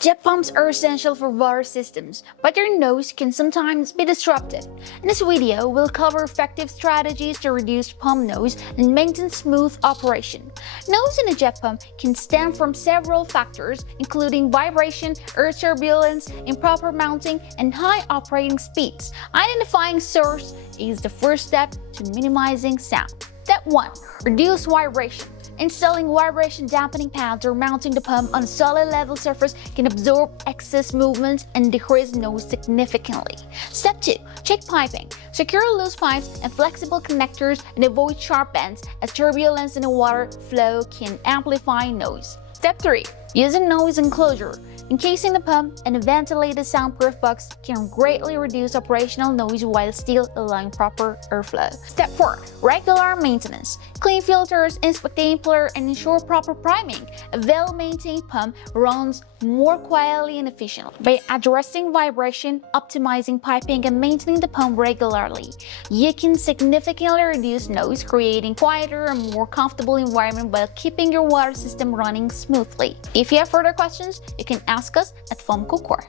Jet pumps are essential for water systems, but their nose can sometimes be disruptive. In this video, we'll cover effective strategies to reduce pump noise and maintain smooth operation. Noise in a jet pump can stem from several factors, including vibration, air turbulence, improper mounting, and high operating speeds. Identifying source is the first step to minimizing sound. Step 1. Reduce vibration. Installing vibration dampening pads or mounting the pump on a solid level surface can absorb excess movement and decrease noise significantly. Step 2. Check piping. Secure loose pipes and flexible connectors and avoid sharp bends, as turbulence in the water flow can amplify noise. Step 3. Use a noise enclosure. Encasing the pump in a ventilated soundproof box can greatly reduce operational noise while still allowing proper airflow. Step 4. Regular maintenance. Clean filters, inspect the impeller, and ensure proper priming. A well-maintained pump runs more quietly and efficiently. By addressing vibration, optimizing piping, and maintaining the pump regularly, you can significantly reduce noise, creating quieter and more comfortable environment while keeping your water system running smoothly. If you have further questions, you can ask us at Foam Cookware.